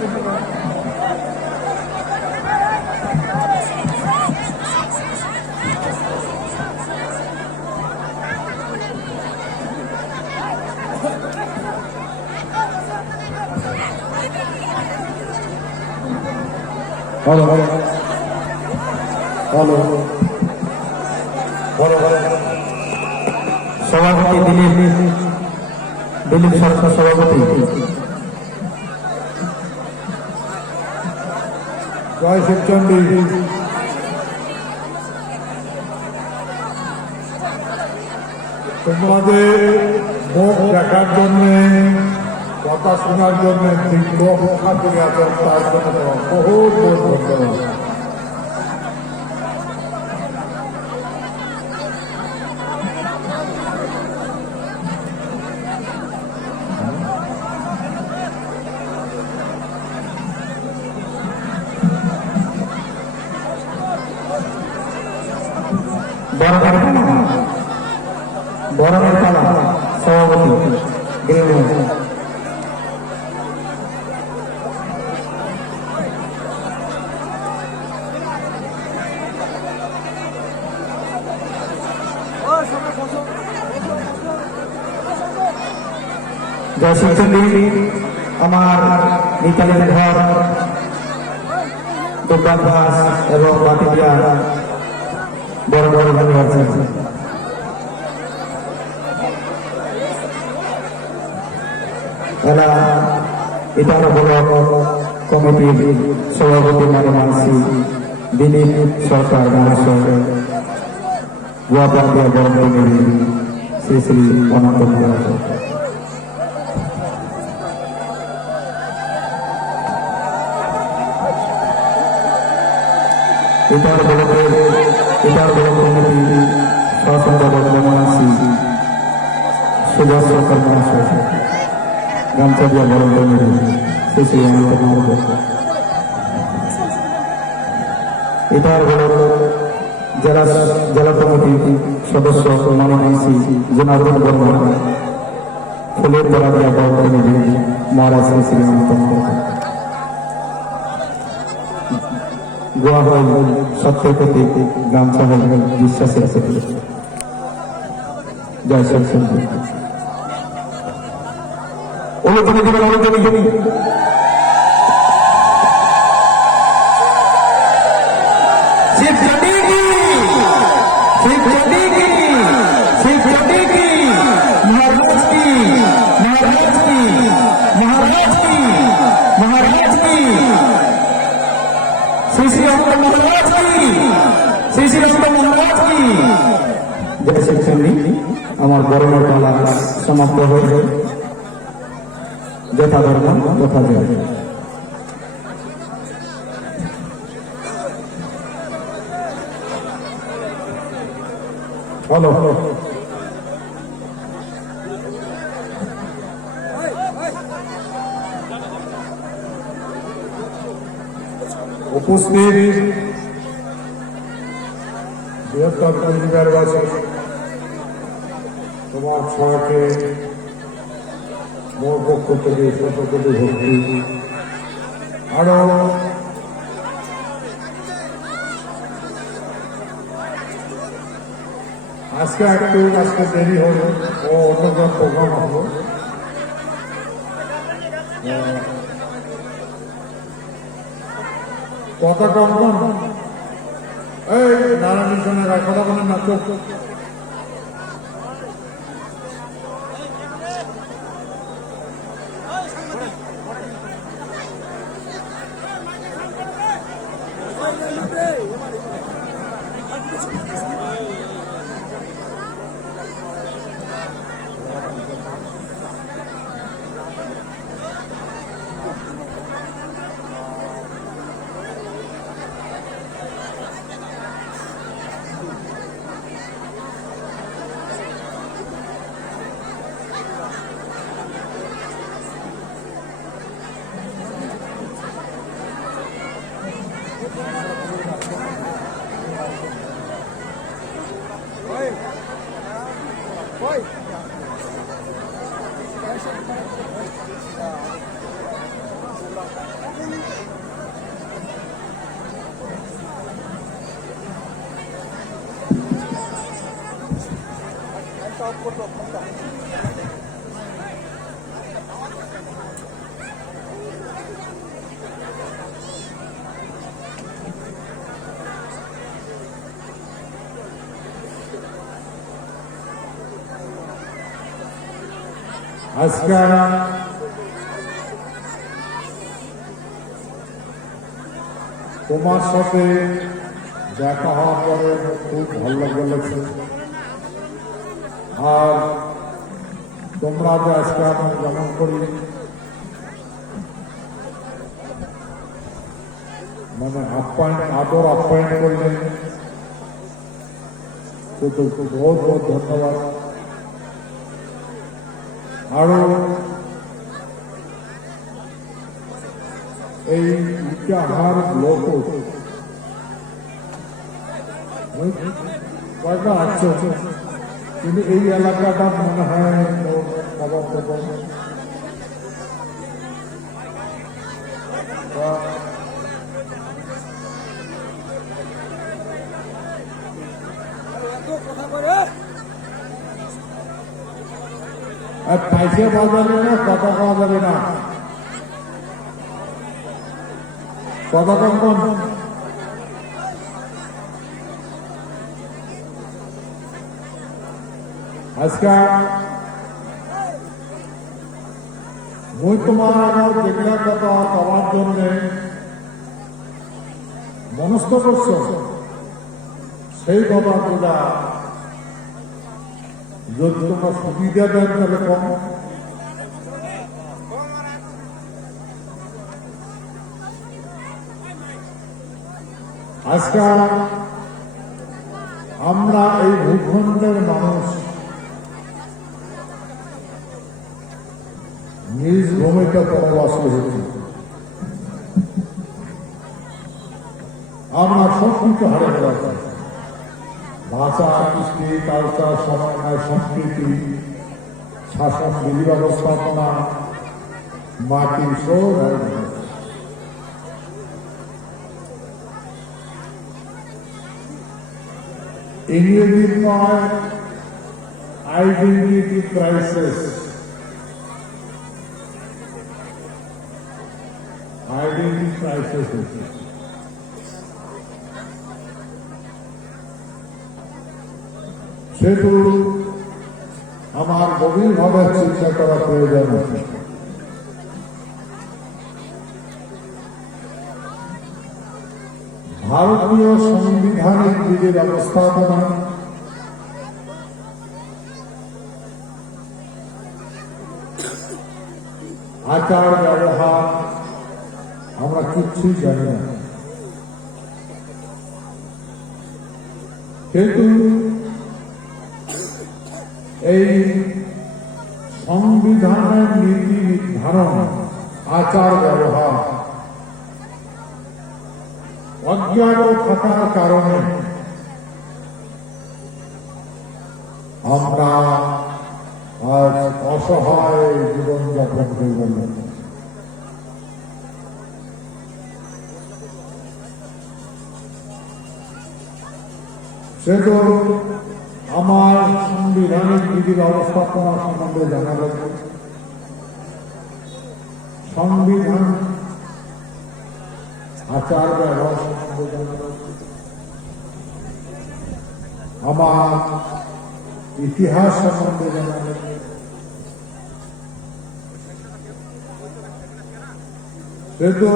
Hello. Hello. সভাপতি দিলীপ সরকার সভাপতি জয় শিবচন্ডী তোমাদের মুখ দেখার জন্য কথা শোনার জন্য দীর্ঘ অপেক্ষা করে আছেন তার জন্য বহুত বহুত ধন্যবাদ। বরণের পালা সভাপতি জয় শিবচন্ডী আমার নিতালের ঘর দোকান ঘাস এবং বাটিয়া বড় বড় ভালো আছে এরা এটা বড় কমিটির সভাপতি মানে মানসি দিলীপ সরকার মহাশয় গুয়াবান্ধিয়া বড় কমিটির শ্রী শ্রী অনন্ত মহাশয় এটার বড় কমিটি সহসম্পাদক মানসি সুভাষ সরকার মহাশয় গামছা দিয়া বড় কমিটি শ্রী শ্রী অনন্ত মহাশয় এটার বড় জেলা কমিটির সদস্য মানসি জনার্দন বর্মা ফুলের তলা দিয়া বড় কমিটি মহারাজ শ্রী শ্রী অনন্ত মহাশয় গোয়া হয় সত্যের প্রতি গামছা হয় বিশ্বাসের প্রতি জয় শিবচন্ডী জয় শিবচন্ডী আমার বরণের পালা সমাপ্ত হয়ে যথা ধর্ম তথা জয়। হ্যালো উপস্থিত বৃহত্তর পরিবারবাসী তোমার সবাইকে মোর পক্ষ থেকে সকলকে ভক্তি আরো আজকে দেরি হলো ও অন্য প্রোগ্রাম হলো কথা কম এই নারায়ণের সঙ্গে কথা বলেন না চোখ আজকে তোমার সাথে দেখা হওয়ার পরে খুব ভালো লেগেছে। আর তোমরা যে আজকে আমি যেমন করি মানে আদর আপ্যায়ন করলেন, বহুত বহুত ধন্যবাদ। আরো এই ইতিহার লোক কয়টা আছে, কিন্তু এই এলাকাটা মনে হয় পয়সা পাওয়া যাবে না, কথা পাওয়া যাবে না, কথা কম আজকে মুই তোমার আমার যেগুলা কথা পাওয়ার জন্য মনস্থ করছো সেই কথাগুলা যদি তোমার সুবিধা দেন তাহলে কম। আজকে আমরা এই ভূখণ্ডের মানুষ নিজ ভূমিতে বসবাস করেছি, আমরা সব কিছু হারিয়ে গেছি, ভাষা, কৃষ্টি, কালচার, সমন্বয়, সংস্কৃতি, শাসন, বিধি ব্যবস্থাপনা, মাটি সব ইংরেজির নয়, আইডেন্টিটি ক্রাইসিস, আইডেন্টিটি ক্রাইসিস হচ্ছে। সেহেতু আমার গভীরভাবে চিন্তা করা প্রয়োজন আছে। ভারতীয় সংবিধানের বিধি ব্যবস্থাপনা, আচার ব্যবহার আমরা কিচ্ছুই জানি না, কিন্তু এই সংবিধানের নীতি নির্ধারণ, আচার ব্যবহার অজ্ঞাত থাকার কারণে আমরা আজ অসহায় জীবনযাপন করব। সেতো আমার সাংবিধানিক বিধি ব্যবস্থাপনা সম্বন্ধে জানা গেছে, সংবিধান আচার ব্যবহার সম্বন্ধে জানা গেছে, আমার ইতিহাস সম্বন্ধে জানা গেছে। সেতো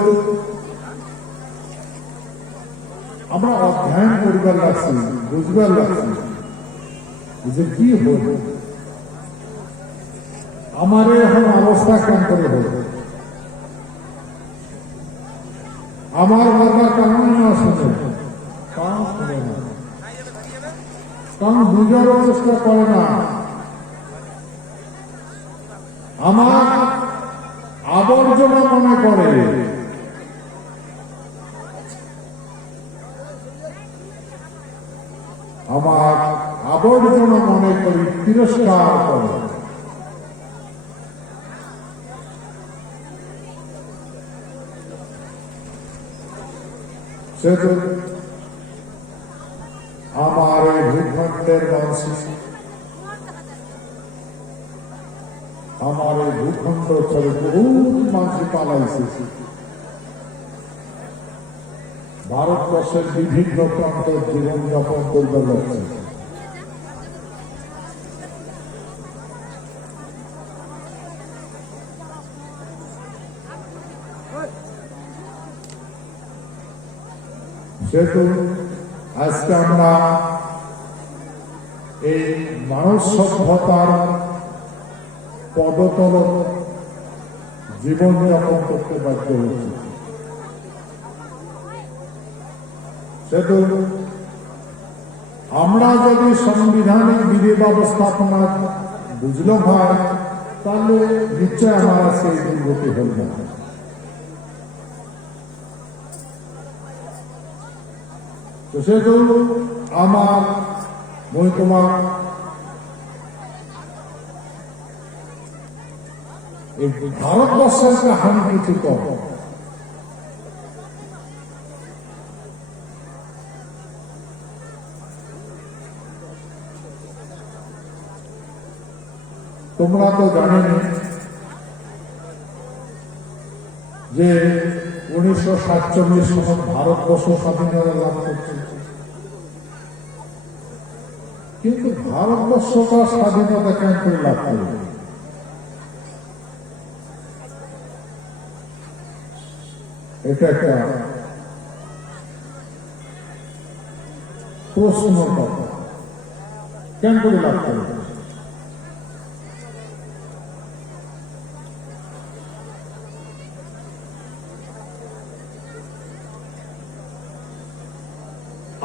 আমরা অধ্যয়ন করিবার লাগছি, বুঝবার লাগছি যে কি হল, আমার এখন অবস্থা কেন করে হল, আমার কথা কেমন না শুনে, কারণ শুনে না, কারণ বুঝার চেষ্টা করে না, আমার আবর্জনা মনে করে, আমার আবর্জনা মনে করি, তিরস্কার করে। সেহেতু আমার এই ভূখণ্ডের মানুষ ভূখণ্ড ছেড়ে বহুত মানুষ পালাইছে ভারতবর্ষের বিভিন্ন প্রান্তের জীবনযাপন করতে লাগছে। সেহেতু আজকে আমরা এই মানব সভ্যতার পদতল জীবনযাপন করতে বাধ্য হয়েছে। সেহেতু আমরা যদি সাংবিধানিক বিধি ব্যবস্থাপনা বুঝলো হয় তাহলে নিশ্চয় আমরা সেই দুর্গতি হল না। সেহেতু আমার তোমার ভারতবর্ষের হানি কিছু কম। তোমরা তো জানেনি যে 1947 সালে ভারতবর্ষ স্বাধীনতা লাভ করছে, কিন্তু ভারতবর্ষটা স্বাধীনতা কেন করে লাভ করবে? এটা একটা প্রশ্ন, কেন করে লাভ করবে?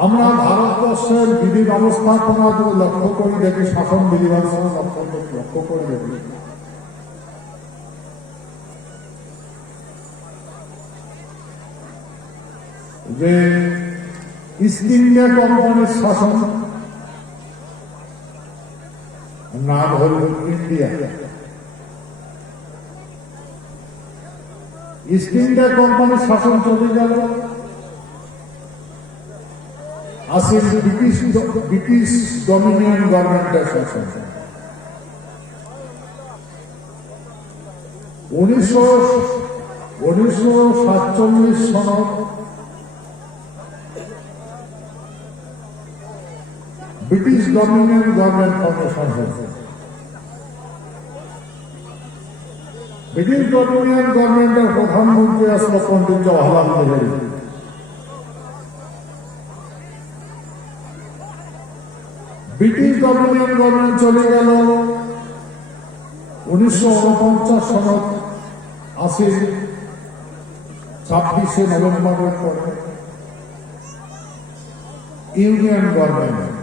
আমরা ভারতবর্ষের বিধি ব্যবস্থাপনা যদি লক্ষ্য করি দেখি, শাসন বিধি ব্যবস্থাপনা লক্ষ্য করে দেখি, যে ইস্ট ইন্ডিয়া কোম্পানির শাসন, নাম হল ইন্ডিয়া। ইস্ট ইন্ডিয়া কোম্পানির শাসন চলে গেল, আসেন ব্রিটিশ ডমিনিয়ন গভর্নমেন্টের শাসন। 1947 সনত ব্রিটিশ ডমিনিয়ন গভর্নমেন্ট ফর্মেশন হয়েছে। ব্রিটিশ ডমিনিয়ন গভর্নমেন্টের প্রধানমন্ত্রী আসলো Pandit Jawaharlal Nehru. British dominion government চলে গেল 1949 সনত 26 নভেম্বরের পরে ইউনিয়ন গভর্নমেন্ট।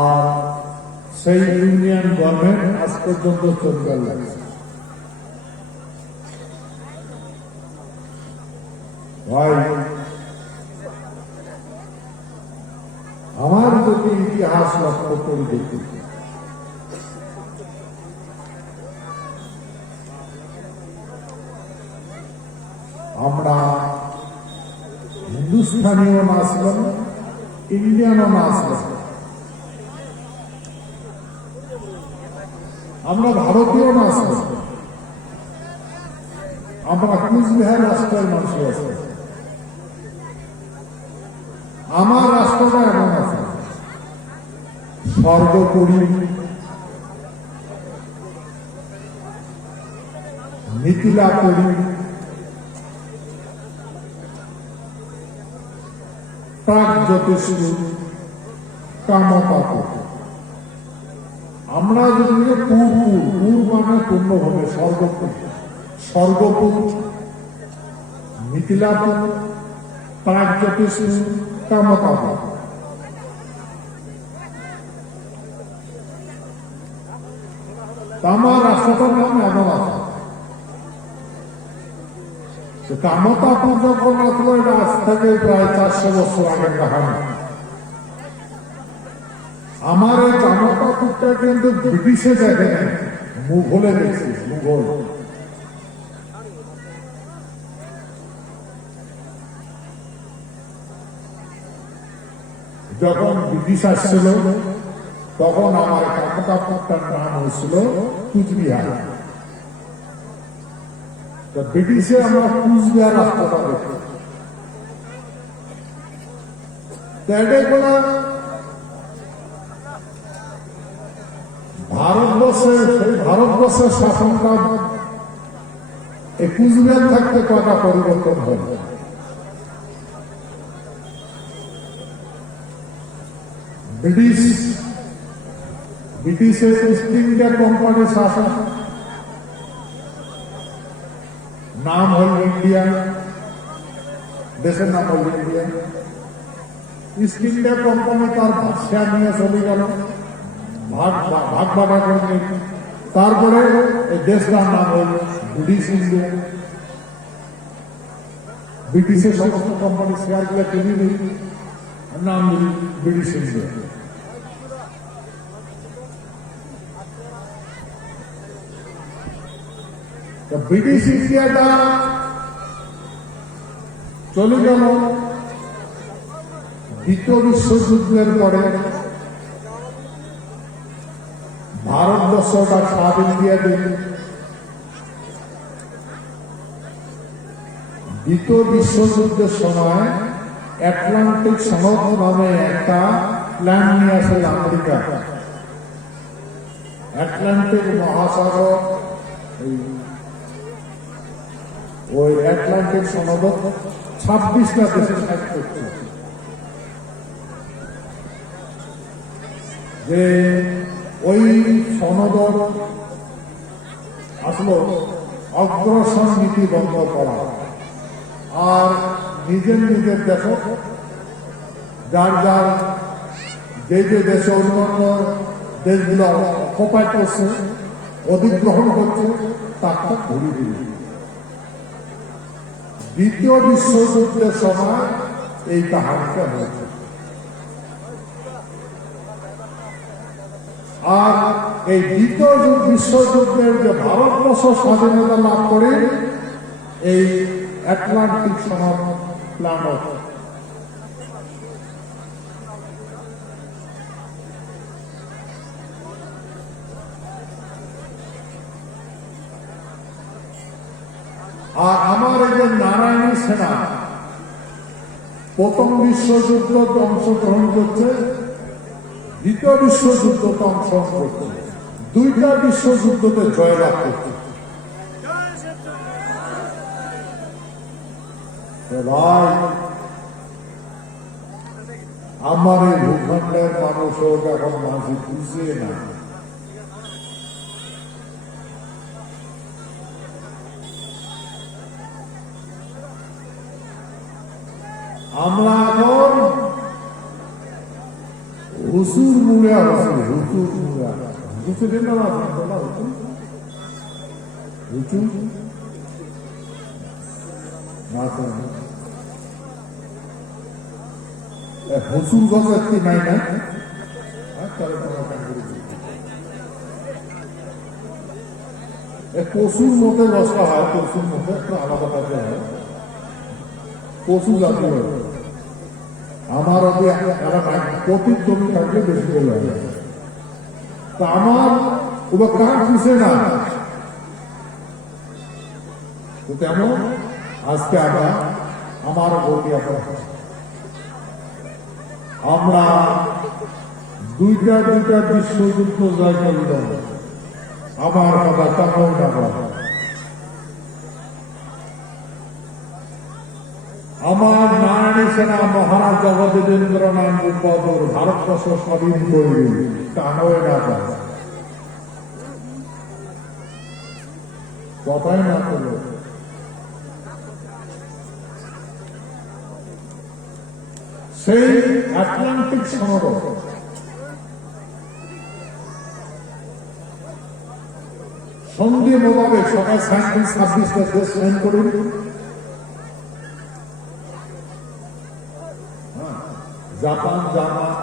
আর সেই ইউনিয়ন গভর্নমেন্ট আজ পর্যন্ত চলতে লাগছে। ভাই, আমার যদি ইতিহাস লক্ষ্য করে দেখি, আমরা হিন্দুস্থানীয় না আসলাম, ইন্ডিয়ানও না আসলাম, আমরা ভারতীয় না আসলাম, আমরা কুচবিহার রাষ্ট্রের মানুষ আছে। আমার রাষ্ট্রটা এমন আছে, সর্বোপরি মিথিলা করি, প্রাক জ্যোতিষী, কামপাত। আমরা যদি পূর মানে পূর্ণভাবে স্বর্গপুর, মিথিলাপুর, প্রাক জ্যোতিষী, কামপাত। আমার রাষ্ট্রটার নাম এমন আছে। কামতাপুর যখন আসলো, এটা আজ থেকে প্রায় 400 বছর আগের কাহানি। আমার এই কামতাপুরটা কিন্তু ব্রিটিশে দেখে নাই, মুঘলে দেখছি, মুঘল। যখন ব্রিটিশ আসছিল তখন আমার কাকতাপুরটার নাম হয়েছিল কুচবিহার। ব্রিটিশে আমরা কুচবিহার রাস্তাটা দেখি ভারতবর্ষের শাসনকাল এই কুচবিহার থাকতে কটা পরিবর্তন হয়। ব্রিটিশের ইস্ট ইন্ডিয়া কোম্পানির শাসন, নাম হল ইন্ডিয়া, দেশের নাম হল ইন্ডিয়া। ইস্ট ইন্ডিয়া কোম্পানি তার ভাষা নিয়ে চলে গেল, ভাগ ভাগা করে নিল। তারপরে এই দেশটার নাম হল ব্রিটিশ ইন্ডিয়া। ব্রিটিশের সমস্ত কোম্পানি শেয়ার গুলো কিনে নিল, নাম দিল ব্রিটিশ ইন্ডিয়া। ব্রিটিশ ইন্ডিয়াটা চলে গেল দ্বিতীয় বিশ্বযুদ্ধের পরে। ভারতবর্ষটা স্বাধীন দিয়ে দিল। দ্বিতীয় বিশ্বযুদ্ধের সময় আটলান্টিক সনদ নামে একটা প্ল্যান নিয়ে আসে আমেরিকা। আটলান্টিক মহাসাগর, ওই আটলান্টিক সনদ 26টা দেশে সাইন করছে যে ওই সনদ আসলো অগ্রসর নীতি বন্ধ করা আর নিজের নিজের দেশ যার যার যে যে দেশে অন্যান্য দেশগুলো অকুপাই করছে, অধিগ্রহণ করছে, তাকে ঘুরিয়ে দিল। দ্বিতীয় বিশ্বযুদ্ধের সময় এই কাহানিটা হয়েছে। আর এই দ্বিতীয় বিশ্বযুদ্ধের যে ভারতবর্ষ স্বাধীনতা লাভ করে এই আটলান্টিক সনদ প্ল্যান আর আমার এই যে নারায়ণী সেনা প্রথম বিশ্বযুদ্ধে অংশগ্রহণ করছে, দ্বিতীয় বিশ্বযুদ্ধতে অংশগ্রহণ করছে, দুইটা বিশ্বযুদ্ধতে জয়লাভ করছে। ভাই, আমার এই ভূখণ্ডের মানুষও এখন মাঝে বুঝে না। আমরা এখন হুসুর মুড়ে আছি, হুসুর মুড়া, হুসুরের নাম আছে হুচু হুসুর গছ একটি নাই না, পশুর মধ্যে রসটা হয়, পশুর মধ্যে একটা আলাদা কাজে হয়, পশু জাতীয়। আমার প্রতীক জমি থাকলে বেশি করে হবে, তা আমার ওরা কাজ দিছে না। তেমন আজকে আমার বলি আমরা দুইটা বিশ্বযুদ্ধ জয় করলাম, আমার কথা তেমন না। আমার নারায়ণী সেনা মহারাজ জগদেন্দ্রনাথ বদর ভারতবর্ষ স্বাধীন করবে, তা নয় না কথাই না করল। সেই আটলান্টিক সনদ সন্ধি মোতাবেক সকাল 26টা দেশ সাইন করে জাপান, জার্মান,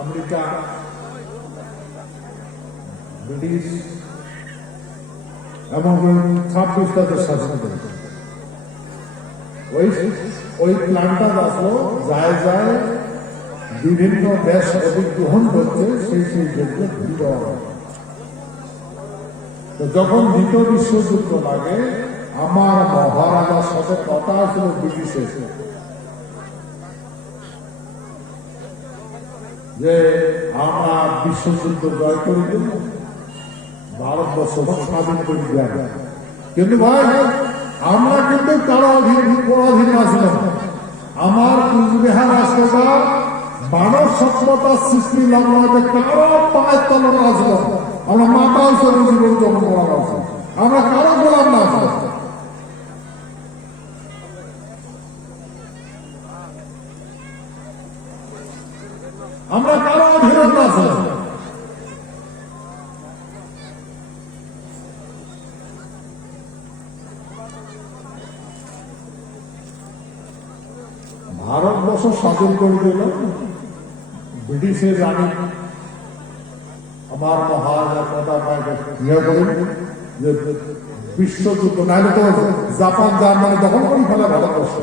আমেরিকা, ব্রিটিশ এবং 26টা দেশ শাসন করে। ওই প্ল্যানটা আসলো যায় বিভিন্ন দেশ অধিগ্রহণ করছে সেই দেশকে ঘুরে দেওয়া হয়। তো যখন দ্বিতীয় বিশ্বযুদ্ধ লাগে আমার মহারাজার সাথে কথা ছিল ব্রিটিশের যে আমরা বিশ্বযুদ্ধ জয় করে দেব, ভারতবর্ষ স্বাধীন করে দেওয়া। কিন্তু ভাই আমরা কিন্তু কারো পরাধীন আসলাম। আমার কুচবিহার রাষ্ট্রটা মানব সভ্যতার সৃষ্টি লগ্নতে কারো পায়ের তলনে আসলো। আমরা মাথা উৎসবে জীবন যাপন করা আছে, আমরা কারো গোলাম না আসলো। আমরা কারো অধীনত না আসলাম। ভারতবর্ষ স্বাধীন করে দিল ব্রিটিশের রানী আমার মহারাজার কথা ইয়ে করেন যে বিশ্বযুদ্ধ নাহলে তো জাপান জার্মানি দখল করে ফেলে ভারতবর্ষ।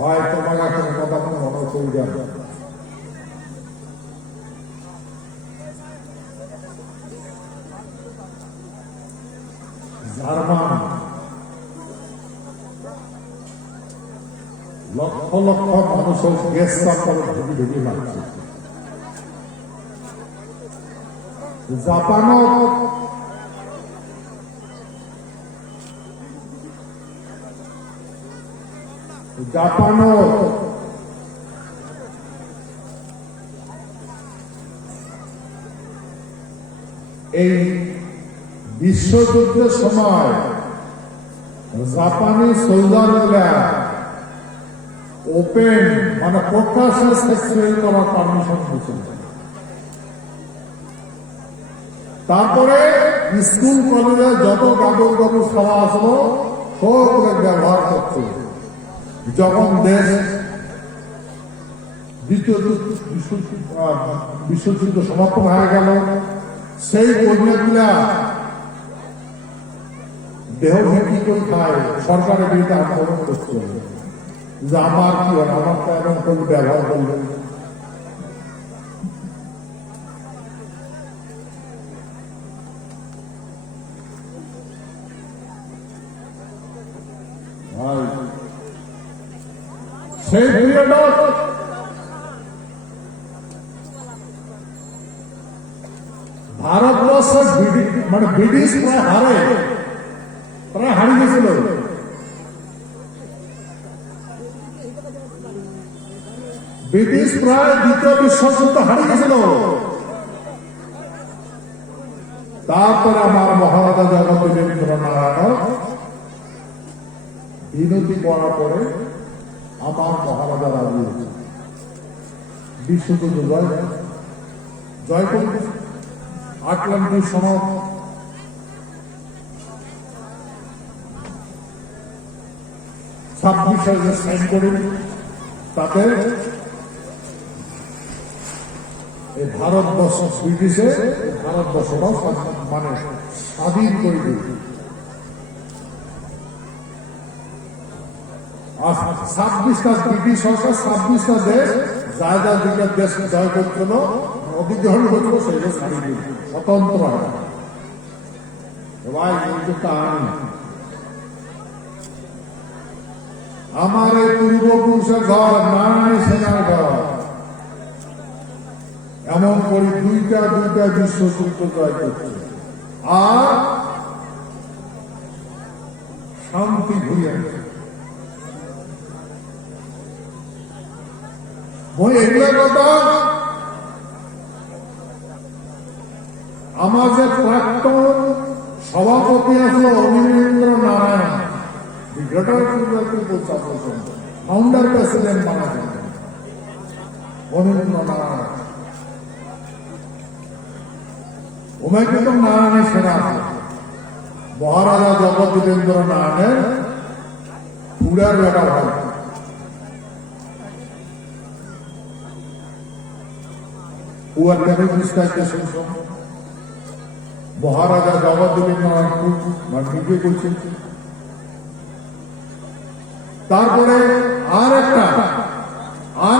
হয় তোমার এখন কথা কোনো মনে চলে যাবে। জার্মান লক্ষ লক্ষ মানুষের গ্যাস চাপড়ে ঢুকি ঢুকি মারছে। জাপানও এই বিশ্বযুদ্ধের সময় জাপানি সোলজাররা ওপেন মানে প্রকাশ্যে সেক্স করার পারমিশন দিয়েছিল। তারপরে স্কুল কলেজে যত গাদর গাদর সভা আসলো সব ব্যবহার করছে। যখন দেশ দ্বিতীয় বিশ্বযুদ্ধ সমাপ্ত হয়ে গেল সেই কন্যাগুলা দেহ বিক্রি করে খায়, সরকারের বিরুদ্ধে আন্দোলন করছে যে আমার কি হয়, আমার তো এমন কোনো ব্যবহার করবে। সেই পিরিয়ড ভারতবর্ষের মানে ব্রিটিশ প্রায় হারিয়ে গেছিল। ব্রিটিশ প্রায় দ্বিতীয় বিশ্বযুদ্ধ হারিয়ে গেছিল। তারপরে আমার মহারাজা জগদীশ্বর নারায়ণ বিনতি করার পরে আমার মহারাজা রাজি বিশ্বযুদ্ধ জয় করে আটলান্টিক সনদ সাইন করে তাতে এই ভারতবর্ষ ব্রিটিশে ভারতবর্ষটাও মানে স্বাধীন করে দিয়েছে। 26টা ব্রিটিশ সরকার 26টা দেশ যা যা দিকের দেশ জয় করছিল অধিগ্রহণ করছিল সেগুলো ছাড়িয়ে দিল স্বতন্ত্র হয়। এবার কিন্তু কাহানি আমার এই পূর্বপুরুষের ঘর নারায়ণ সেনার ঘর এমন করে দুইটা বিশ্বযুদ্ধ জয় করছে আর শান্তি ঘুরিয়ে আনছে। এগুলো কথা আমার যে প্রাক্তন সভাপতি আছে অনিলেন্দ্র নারায়ণ গ্রেটার ফাউন্ডার প্রেসিডেন্ট বানাবেন অনিলেন্দ্র নারায়ণ ওমায় কিন্তু নারায়ণের সেনা আছে। মহারাজা জগদীশ্বর নারায়ণের চূড়ার ব্যাপার হয়। মহারাজা জগদ্দীপ নিজে করছেন। তারপরে আর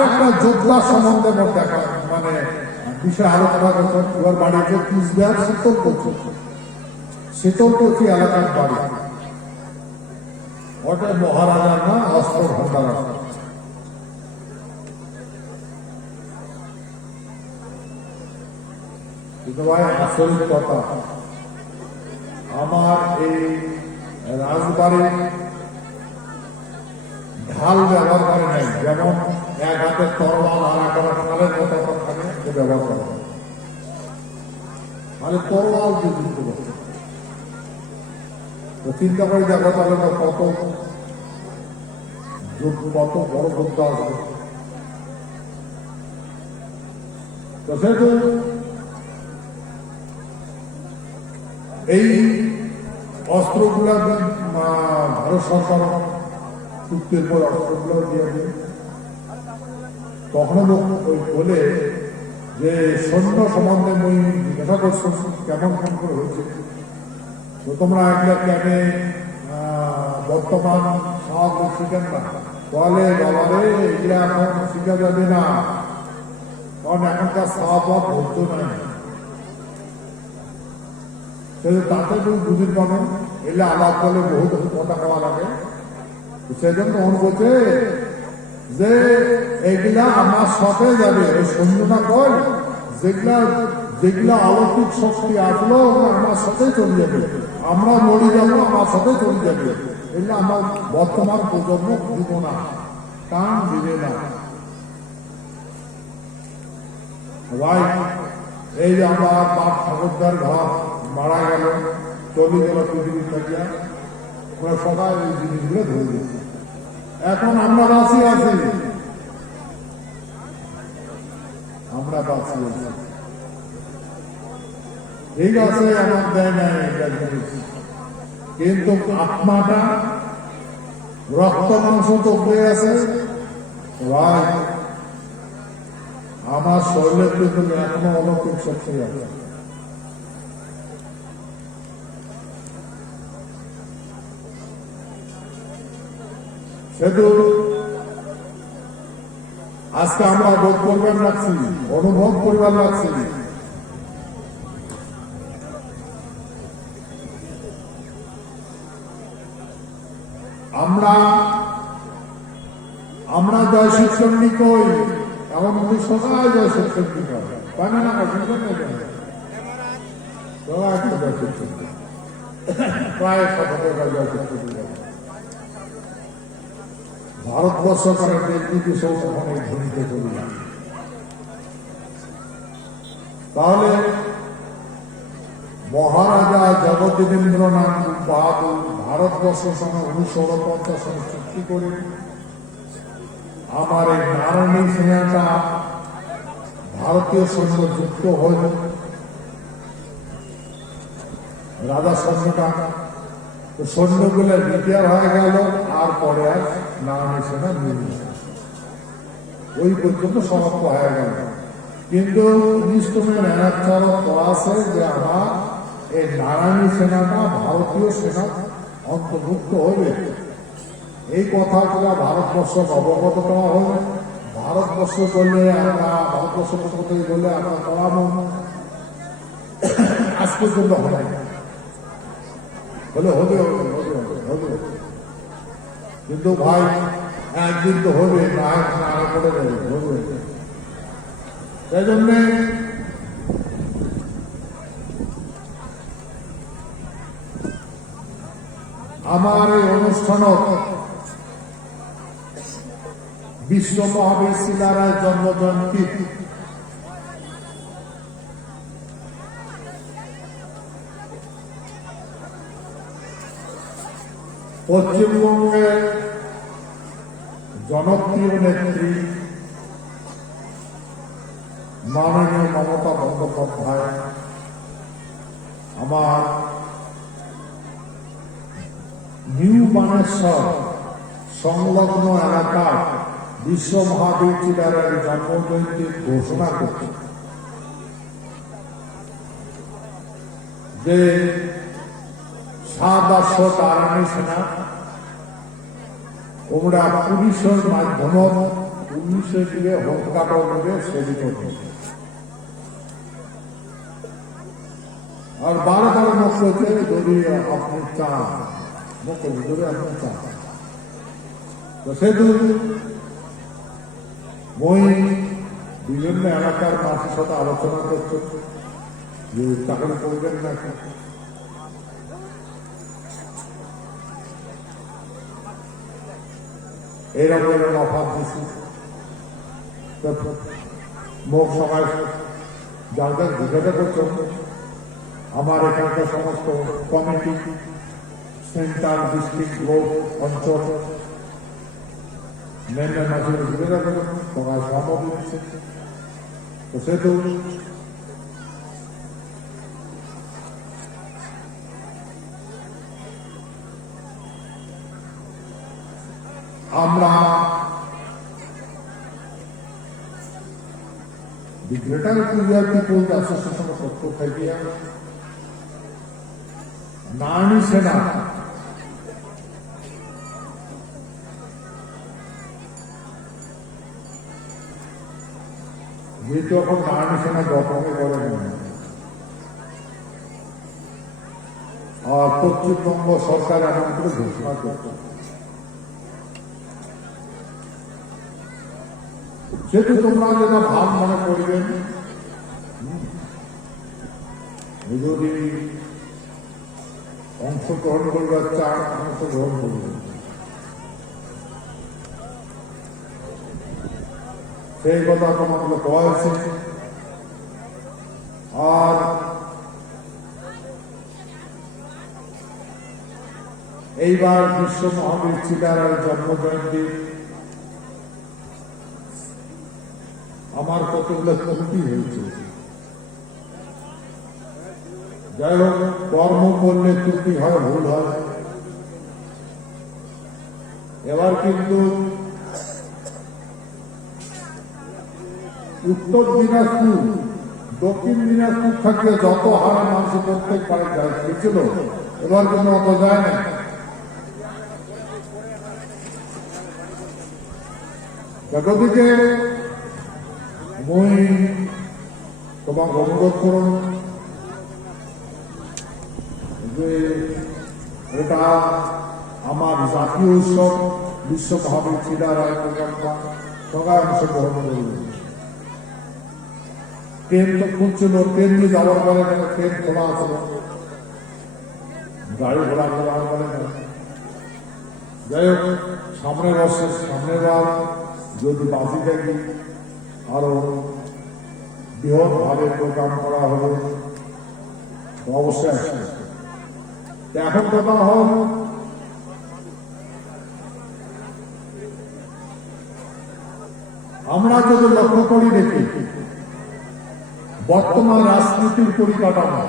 একটা যোদ্ধা সম্বন্ধে দেখা মানে বিষয় আলোচনা করছেন। ওর বাড়িতে কিসদার শীতলকুচি এলাকার বাড়ি, ওটা মহারাজার না অস্ত্র ভান্ডার আছে। কিন্তু ভাই আচরিত কথা, আমার এই রাজবাড়ি ঢাল ব্যবহার করে নাই, যেমন এক হাতে তরোয়াল আর এক হাতে ঢালের মতো থাকে সে ব্যবহার করে, মানে তরোয়াল দিয়ে যুদ্ধ করছে। তো চিন্তা করে দেখো তাহলে কত বড় যুদ্ধ আসবে। তো সেহেতু এই অস্ত্রগুলা ভারত সরকার চুক্তির পর অস্ত্রগুলো দিয়ে দেবে। তখন বলে যে সৈন্য সম্বন্ধে মই জিজ্ঞাসা করছো কেমন কেমন করে হয়েছে, তো তোমরা একটা কেনে বর্তমান সব শিখেন না, বলে বাবারে এগুলা এখন শিখা যাবে না, কারণ এখনকার সাহাবত ধরতো নাই। তাতে তুমি বুঝির পাবেন এলে আলাপ করলে বহুত কথা খাওয়া লাগে। সেই জন্য মন করছে যে এগুলা আমার সাথে যাবে, ওই সৈন্যটা কয় যেগুলা অলৌকিক শক্তি আসলো আমার সাথে চলে যাবে, আমরা মরে যাবো আমার সাথে চলে যাবে, এগুলো আমার বর্তমান প্রজন্ম দিব না, কান দিবে না। ভাই এই যে আমার বাপ ঠাকুরদার ঘর মারা গেল, চলে গেল পৃথিবীর থাকিয়া, ওরা সবাই এই জিনিসগুলো ধরে দিচ্ছে। এখন আমরা বাঁচি আছি, আমরা বাঁচি আছি, ঠিক আছে আমার দেয় নাই এটা জিনিস, কিন্তু আত্মাটা রক্ত মাংস তো হয়ে আছে। ভাই আমার শরীরের ভিতরে এখনো অলৌকিক শক্তি আছে। সেহেতু আজকে আমরা বোধ করবার লাগছি, অনুভব করবার লাগছি, আমরা জয় শিক্ষণী কই, এমন সবাই জয় শিক্ষণী কয়, পায় না প্রায় জয় শিক্ষণী। ভারতবর্ষ করে দেশনীতি সৌখানে ভূমিতে চলে যায়। তাহলে মহারাজা জগদীন্দ্রনাথ বাহাদুর ভারতবর্ষের সঙ্গে 1949 সালে চুক্তি করে আমার এই নারায়ণী সেনাটা ভারতীয় সৈন্য যুক্ত হল, রাজা সৈন্যটা সৈন্যগুলো রিটায়ার হয়ে গেল, আর পরে আর নারায়ণী সেনা মিলল, ওই পর্যন্ত সমাপ্ত হয়ে গেল। কিন্তু ইনস্ট্রুমেন্ট আছে যে আমার এই নারায়ণী সেনাটা ভারতীয় সেনা অন্তর্ভুক্ত হবে, এই কথাগুলো ভারতবর্ষ অবগত করা হবে। ভারতবর্ষ করলে আমরা ভারতবর্ষ পক্ষ থেকে বললে আমরা করাবো, আজ পর্যন্ত হয় বলে হবে হবে, কিন্তু ভাই একদিন তো হবে, না করে হবে। সেই জন্যে আমার এই অনুষ্ঠানত বিশ্ব মহাবীর শিলারায় জন্মজয়ন্তী পশ্চিমবঙ্গের জনপ্রিয় নেত্রী মাননীয় মমতা বন্দ্যোপাধ্যায় আমার নিউ বানেশ্বর সংলগ্ন এলাকা বিশ্ব মহাবীর চিলারের জন্মজয়ন্তীর ঘোষণা করছে যে 700 আর্মি সেনা ওরা পুলিশের মাধ্যমে পুলিশে গিয়ে হত্যা করবে সেটি করবে আর বারবার মুখ হচ্ছে যদি আপনি চান মুখ যদি আপনি চান তো সেহেতু মই বিভিন্ন এলাকার মানুষের সাথে আলোচনা করছে যে চাকরি করবেন না এরকম অফার দিচ্ছি মুখ সবাই যার যার জিজ্ঞাসা করছেন আমার এখানকার সমস্ত কমিটি সেন্টার ডিস্ট্রিক্ট বোর্ড অঞ্চল মেম্বার মাঝে জিজ্ঞাসা করেন সবাই সহমত দিচ্ছে তো সেহেতু আমরা the Greater India People Association of Orthopedia, Nani Sena, যেহেতু এখন নারায়ণ সেনা গঠনে করেন আর পশ্চিমবঙ্গ সরকার এমন করে ঘোষণা করত সেহেতু তোমরা যেটা ভাব মনে করবেন যদি অংশগ্রহণ করবার চান অংশগ্রহণ করবেন সেই কথা তোমাকে কোয়া হয়েছে আর এইবার বিশ্ব মহাবীর চিলারার জন্মজয়ন্তী আমার কতগুলো ত্রুটি হয়েছে যাই হোক কর্ম করলে ত্রুটি হয় ভুল হয় এবার কিন্তু উত্তর দিনাজপুর দক্ষিণ দিনাজপুর থাকলে যত হার মানুষ প্রত্যেক পারে গেছিল এবার কিন্তু অত যায় না গতদিকে মই তোমাকে অনুরোধ করুন যে এটা আমার জাতীয় উৎসব বিশ্ব মহাবীর চিলারায় প্রোগ্রামটা সবাই অংশগ্রহণ করবে ট্রেন তো খুঁজছিল ট্রেন নিয়ে যাওয়ার পরে ট্রেন খোলা আসলো গাড়ি ঘোড়া খোলার পরে যাই হোক সামনের বার যদি বাসি থাকি আরো বৃহৎ ভাবে প্রোগ্রাম করা হবে অবশ্যই আসবে এখন কথা হল আমরা যদি লক্ষ্য করি দেখি বর্তমান রাজনীতির পরিকাঠামো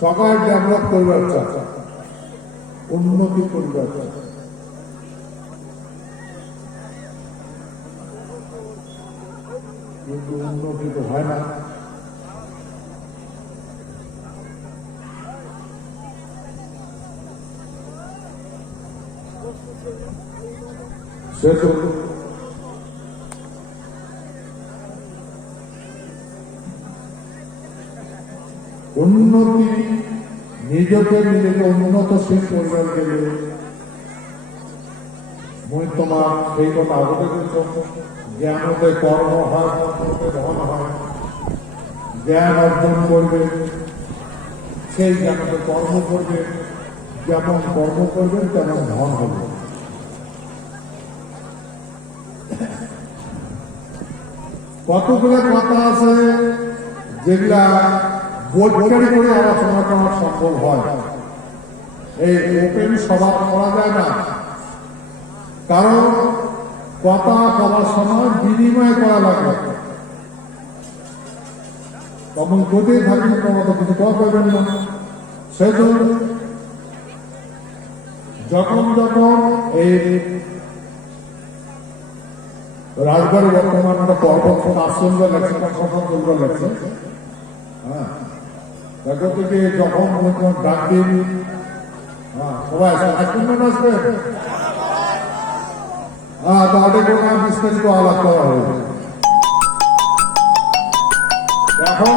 সবাই ডেভেলপ করবার চাচ্ছে উন্নতি করবার চাচ্ছে কিন্তু উন্নতি তো হয় না সে তো উন্নতি নিজেকে উন্নতশীল করবার গেলে মই তোমার সেই কথা আগতে জ্ঞান হতে কর্ম হয় ধন হয় জ্ঞান অর্জন করবে সেই জ্ঞানকে কর্ম করবে যেমন কর্ম করবেন তেমন ধন হবে কতগুলো কথা আছে যেগুলা বৈজ্ঞানিক করে আলোচনা করা সম্ভব হয় এই ওপেন সভা করা যায় না কারণ কথা বলার সময় বিনিময় করা লাগে তখন কোথায় থাকি মতো কিছু করা পাবেন না। সেহেতু যখন যখন এই রাজবাড়ি বর্তমান একটা পর্বত কাজ চলবে লাগছে, কনস্ট্রাকশন চলবে লাগছে। হ্যাঁ, তারপর থেকে যখন ডাক দিন, সবাই আসবেন না আসবে, তাদের কোনো বিস্তারিত আলাপ করা হবে। এখন